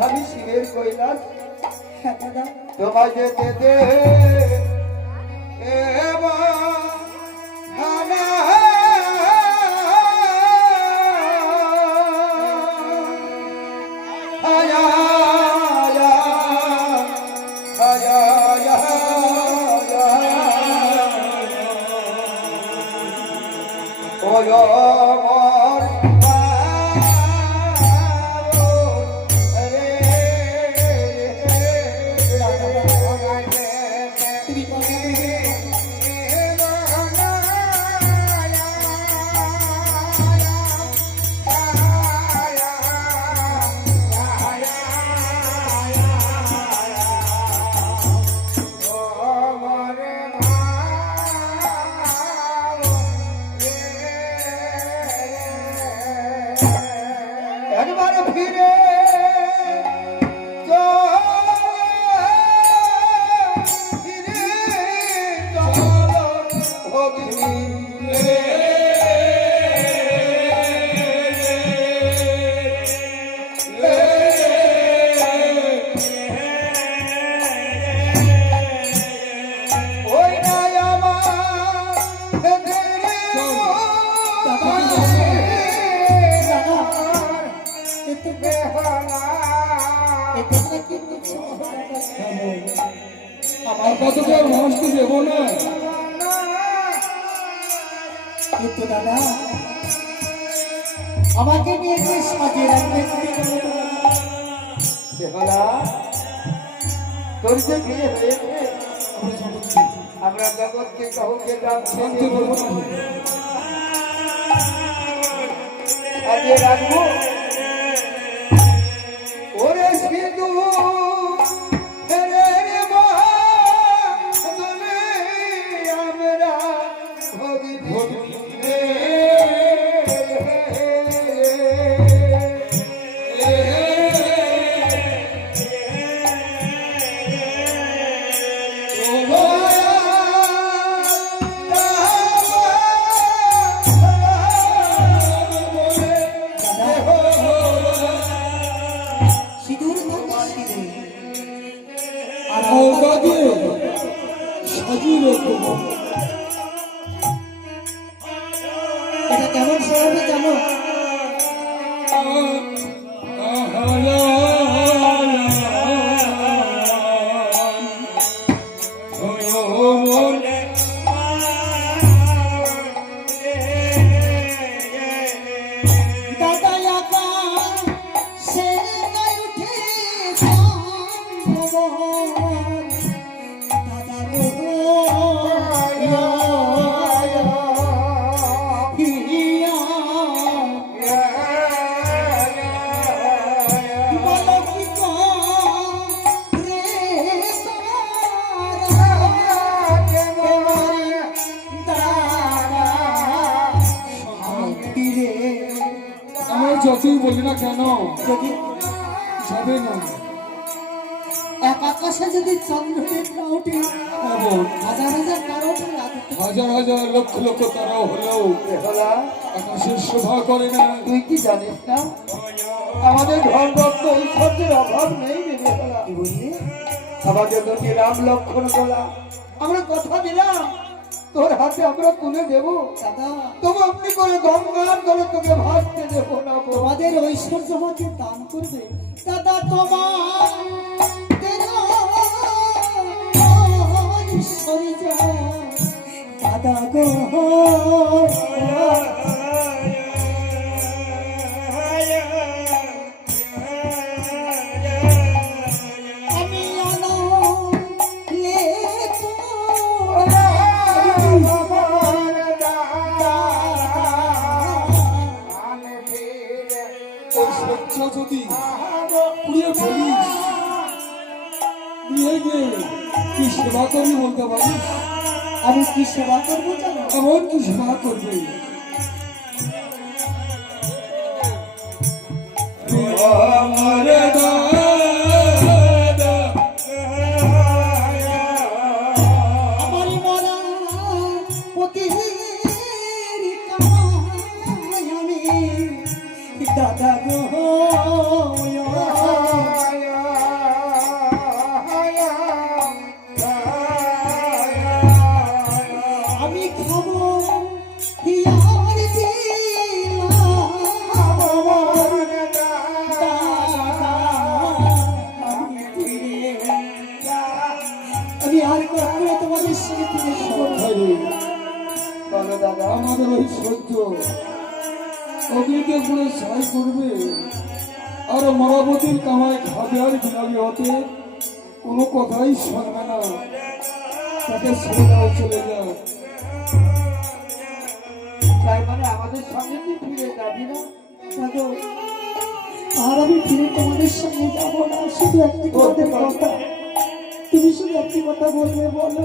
আমি শিবের কৈলাস হ্যাঁ তোমায় যেতে দে এবার কথা তো দেবো না? কিন্তু দাদা আমাকে নিয়ে যে সাজিয়ে রাখবে বেহলা তোর যে বিয়ে হয়েছে আমরা জগৎকে কাউকে রাখব। আর দিয়ে সাজিয়ে রাখব বলি না কেন? যদি যাবে না। এক আকাশে যদি চন্দ্রদের না ওঠে হাজার হাজার কারও হাজার হাজার লক্ষ লক্ষ তারা হলেও আকাশের শোভা করে না। তুই কি জানিস না? আমাদের ধন রত্ন ঐশ্বর্যের অভাব নেই আমাদের দুটি রাম লক্ষণ গোলা। আমরা কথা দিলাম। তোর হাতে আমরা তুলে দেব। দাদা। তবু আপনি করে গঙ্গার জলে তোকে ভাসতে দেবো না। তোমাদের ঐশ্বর্য আমাকে দান করবে। দাদা তোমার সেবা করবি বলতে আমি কি সেবা করব এমন কি সেবা করবে? দাদা গো। আমি খাব আমি দাদা, আমাদের ওই সহ্য ওদেরকে পুরো সহায় করবে। আর মরাবতীর কামায় খাবে আর বিনাবি হতে কোনো কথাই শুনবে না। তাকে সরে চলে যায় আমাদের সঙ্গে তুই ফিরে যাবি না দেখো আর আমি ফিরে তোমাদের সঙ্গে যাব না শুধু একটি কথা তুমি শুধু একটি কথা বলবে বলো।